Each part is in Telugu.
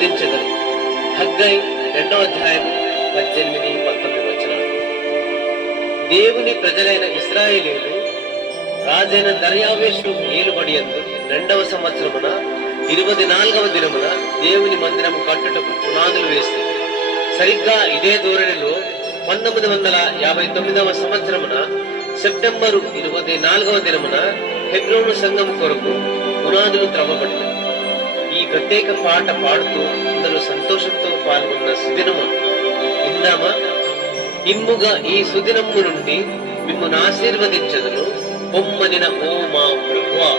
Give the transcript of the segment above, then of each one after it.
ఆశీర్వదించెదరు. హగ్గై 2వ అధ్యాయం 18-19 వచనాలు. దేవుని ప్రజలైన ఇశ్రాయేలీయులు రాజైన దర్యావేషు ఏలుబడియందు 2వ సంవత్సరమున 24వ దినమున దేవుని మందిరము కట్టుటకు పునాదులు వేస్తే, సరిగ్గా ఇదే ధోరణిలో 1959వ సంవత్సరమున సెప్టెంబరు 24వ దినమున హెబ్రోను సంఘం కొరకు పునాదులు త్రవ్వబడిన. ఈ ప్రత్యేక పాట పాడుతూ అందరూ సంతోషంతో పాల్గొన్న సుదినము విందామా? ఇమ్ముగా ఈ సుదినము నుండి మిమ్మును ఆశీర్వదించదును పొమ్మనిన ఓ మా ప్రభువా.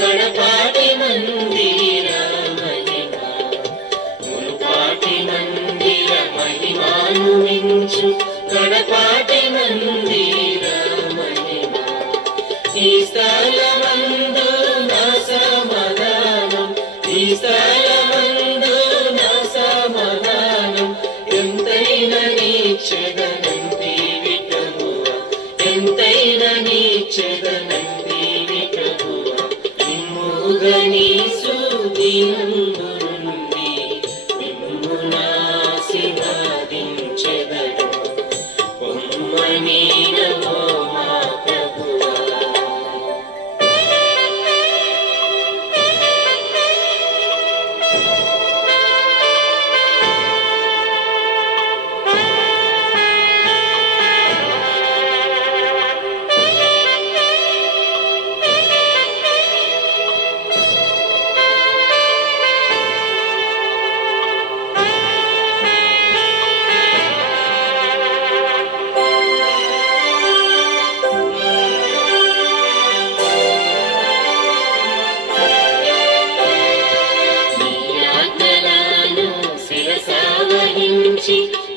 గడపాటి మందిర మహిమా, మునుపాటి మందిర మహిమాను మించు గడపాటి మందిర మహిమా. ఈ స్థలమందు నా సమాధానం, ఈ స్థలమందు నా సమాధానం, ఎంతైనా నీచెదనంతి విటమువా, ఎంతైనా నీచెదనంతి గని సుదినందు నుండి మిమ్మును ఆశీర్వదించెదను పొమ్మని నమో మా ప్రభువా.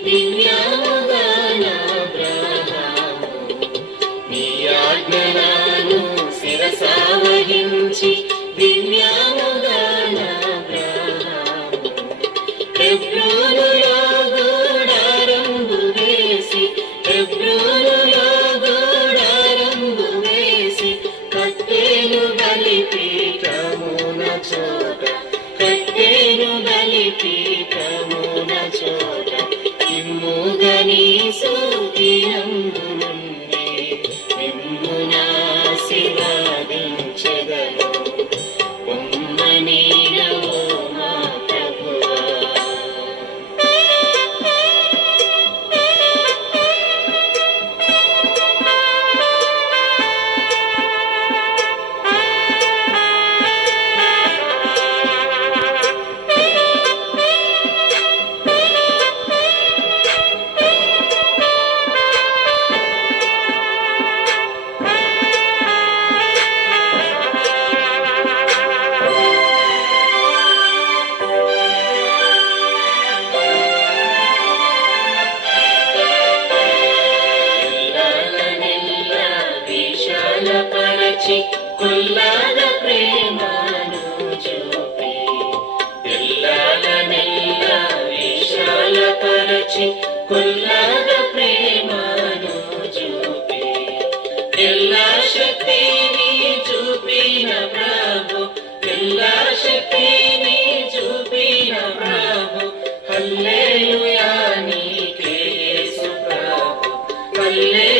దివ్యాముగా నాబ్రహాము నీ ఆజ్ఞలను శిరసావహించి, దివ్యాముగా నాబ్రహాము హెబ్రోనులో గూడారంబు వేసి, హెబ్రోనులో గూడారంబు వేసి, కట్టెను బలిపీఠమున చోట, కట్టెను బలిపీఠమున చోట ఇమ్ముగని సుదినందు నుండి మిమ్మును ఆశీర్వదించెదను పొమ్మని నమో మా ప్రభువా. విశాలపరచి కొల్లాద ప్రేమను చూపి, ఎల్లాలనెల్ల విశాలపరచి కొల్లాద ప్రేమను చూపి, ఎల్లా శక్తిని చూపిన ప్రభు, எல்லா శక్తిని చూపిన ప్రభు, హల్లెలూయా నీకే యేసు ప్రభు, హల్లెలూయా